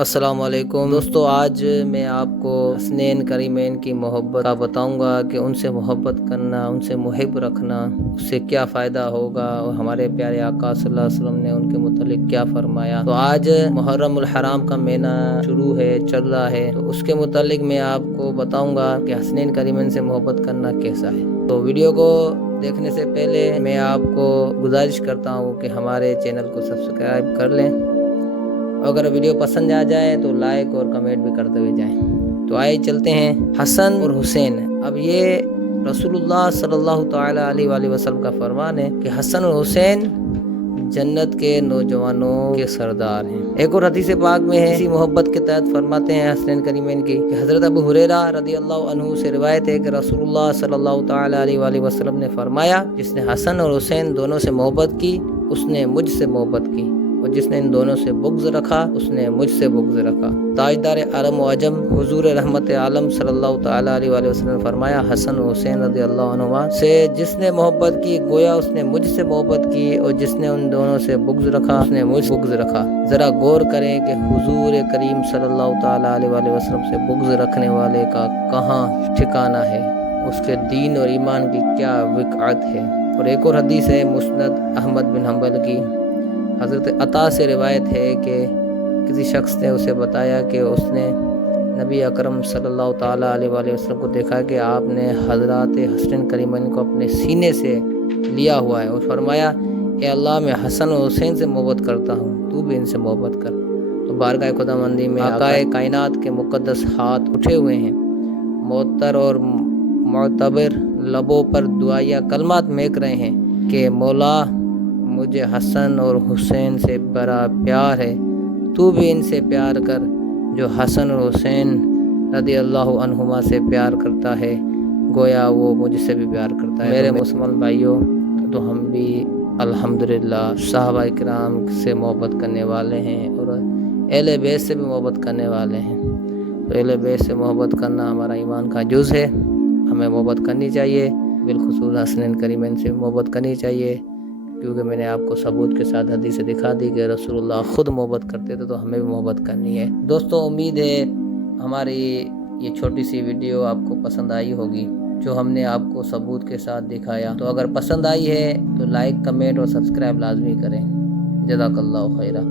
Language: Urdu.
السلام علیکم دوستو، آج میں آپ کو حسنین کریمین کی محبت کا بتاؤں گا کہ ان سے محبت کرنا، ان سے محب رکھنا، اس سے کیا فائدہ ہوگا اور ہمارے پیارے آقا صلی اللہ علیہ وسلم نے ان کے متعلق کیا فرمایا۔ تو آج محرم الحرام کا مہینہ شروع ہے، چل رہا ہے، تو اس کے متعلق میں آپ کو بتاؤں گا کہ حسنین کریمین سے محبت کرنا کیسا ہے۔ تو ویڈیو کو دیکھنے سے پہلے میں آپ کو گزارش کرتا ہوں کہ ہمارے چینل کو سبسکرائب کر لیں، اگر ویڈیو پسند آ جائے تو لائک اور کمنٹ بھی کرتے ہوئے جائیں۔ تو آئے چلتے ہیں حسن اور حسین۔ اب یہ رسول اللہ صلی اللہ تعالی علیہ وآلہ وسلم کا فرمان ہے کہ حسن اور حسین جنت کے نوجوانوں کے سردار ہیں۔ ایک اور حدیث پاک میں ہے، اسی محبت کے تحت فرماتے ہیں حسنین کریمین کی کہ حضرت ابو ہریرہ رضی اللہ عنہ سے روایت ہے کہ رسول اللہ صلی اللہ تعالی علیہ وآلہ وسلم نے فرمایا، جس نے حسن اور حسین دونوں سے محبت کی اس نے مجھ سے محبت کی، اور جس نے ان دونوں سے بغض رکھا اس نے مجھ سے بغض رکھا۔ تاجدار عرب و عجم حضور رحمت عالم صلی اللہ تعالی علیہ وآلہ وسلم نے فرمایا، حسن و حسین رضی اللہ عنہما سے جس نے محبت کی گویا اس نے مجھ سے محبت کی، اور جس نے ان دونوں سے بغض رکھا اس نے مجھ سے بغض رکھا۔ ذرا غور کریں کہ حضور کریم صلی اللہ تعالی علیہ وآلہ وسلم سے بغض رکھنے والے کا کہاں ٹھکانہ ہے، اس کے دین اور ایمان کی کیا وقعت ہے۔ اور ایک اور حدیث ہے مسند احمد بن حنبل کی، حضرت عطا سے روایت ہے کہ کسی شخص نے اسے بتایا کہ اس نے نبی اکرم صلی اللہ تعالی علیہ وآلہ وسلم کو دیکھا کہ آپ نے حضرات حسنین کریمین کو اپنے سینے سے لیا ہوا ہے، اور فرمایا، اے اللہ میں حسن و حسین سے محبت کرتا ہوں، تو بھی ان سے محبت کر۔ تو بارگاہ خداوندی میں آقائے کائنات کے مقدس ہاتھ اٹھے ہوئے ہیں، معطر اور معتبر لبوں پر دعائیہ کلمات مہک رہے ہیں کہ مولا مجھے حسن اور حسین سے بڑا پیار ہے، تو بھی ان سے پیار کر جو حسن اور حسین رضی اللہ عنہما سے پیار کرتا ہے، گویا وہ مجھ سے بھی پیار کرتا ہے۔ میرے مسلمان بھائیوں، تو ہم بھی الحمدللہ صحابہ کرام سے محبت کرنے والے ہیں اور اہل بیت سے بھی محبت کرنے والے ہیں۔ تو اہل بیت سے محبت کرنا ہمارا ایمان کا جز ہے، ہمیں محبت کرنی چاہیے، بالخصوص حسنین کریمین سے محبت کرنی چاہیے، کیونکہ میں نے آپ کو ثبوت کے ساتھ حدیث دکھا دی کہ رسول اللہ خود محبت کرتے تھے، تو ہمیں بھی محبت کرنی ہے۔ دوستو، امید ہے ہماری یہ چھوٹی سی ویڈیو آپ کو پسند آئی ہوگی، جو ہم نے آپ کو ثبوت کے ساتھ دکھایا۔ تو اگر پسند آئی ہے تو لائک، کمنٹ اور سبسکرائب لازمی کریں۔ جزاک اللہ خیرہ۔